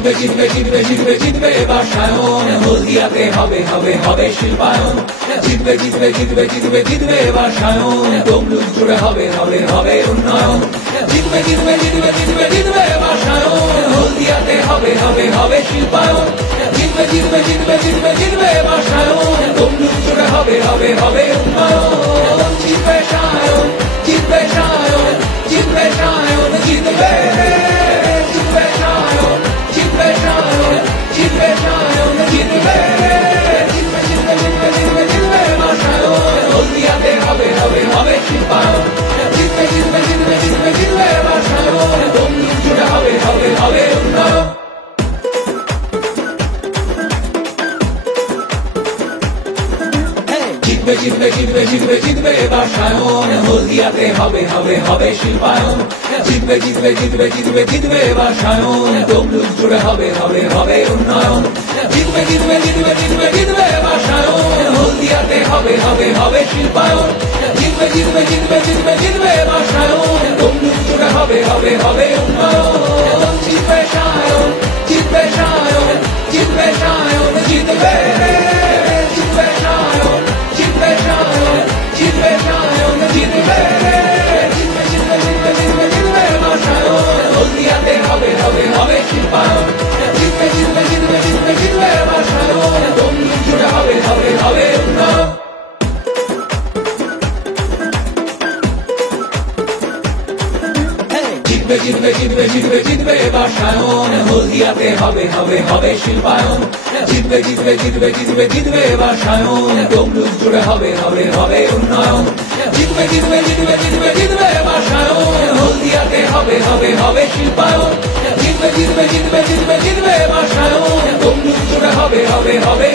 জিতবে জিতবে জিতবে জিতবে জিতবে বাসায়ন, হলদিয়াতে হবে হবে হবে শিল্পায়ন। জিতবে জিতবে জিতবে জিতবে জিতবে বাসায়ন, তমলুক জুড়ে হবে হবে হবে উন্নয়ন। জিতবে জিতবে জিতবে জিতবে জিতবে বাসায়ন, হলদিয়াতে হবে হবে হবে শিল্পায়ন। জিতবে জিতবে জিতবে জিতবে জিতবে বাসায়ন, তমলুক জুড়ে হবে হবে হবে উন্নয়ন। জিতবে সায়ন, জিতবে সায়ন, জিতবে সায়ন, জিতবে জিতবে সায়ন, জিতবে সায়ন, জিতবে সায়ন, জিতবে জিতবে জিতবে জিতবে জিতবে জিতবে বাসায়ন, হলদিয়াতে হবে হবে হবে শিল্পায়ন। জিতবে জিতবে জিতবে জিতবে জিতবে বাসায়ন, তমলুক জুড়ে হবে হবে হবে উন্নয়ন। জিতবে জিতবে জিতবে জিতবে জিতবে বাসায়ন, হলদিয়াতে হবে হবে হবে শিল্পায়ন। জিতবে জিতবে জিতবে জিতবে জিতবে বাসায়ন, তমলুক জুড়ে হবে হবে হবে উন্নয়ন। জিতবে জিতবে জিতবে জিতবে জিতবে বাসায়ন, হলদিয়াতে হবে হবে হবে শিল্পায়ন। জিতবে জিতবে জিতবে জিতবে জিতবে বাসায়ন, তমলুক জুড়ে হবে হবে হবে উন্নয়ন। জিতবে সায়ন, জিতবে সায়ন, জিতবে সায়ন, জিতবে জিতবে সায়ন, জিতবে সায়ন, জিতবে সায়ন, জিতবে জিতবে জিতবে জিতবে জিতবে জিতবে বাসায়ন, হলদিয়াতে হবে হবে হবে শিল্পায়ন। জিতবে জিতবে জিতবে জিতবে জিতবে বাসায়ন, তমলুক জুড়ে হবে হবে হবে উন্নয়ন। জিতবে জিতবে জিতবে জিতবে জিতবে বাসায়ন, হলদিয়াতে হবে হবে হবে শিল্পায়ন। জিতবে জিতবে জিতবে জিতবে জিতবে বাসায়ন, তমলুক জুড়ে হবে হবে হবে উন্নয়ন। জিতবে জিতবে জিতবে জিতবে জিতবে বাসায়ন, হলদিয়াতে হবে হবে হবে শিল্পায়ন। জিতবে জিতবে জিতবে জিতবে জিতবে বাসায়ন, তমলুক জুড়ে হবে হবে হবে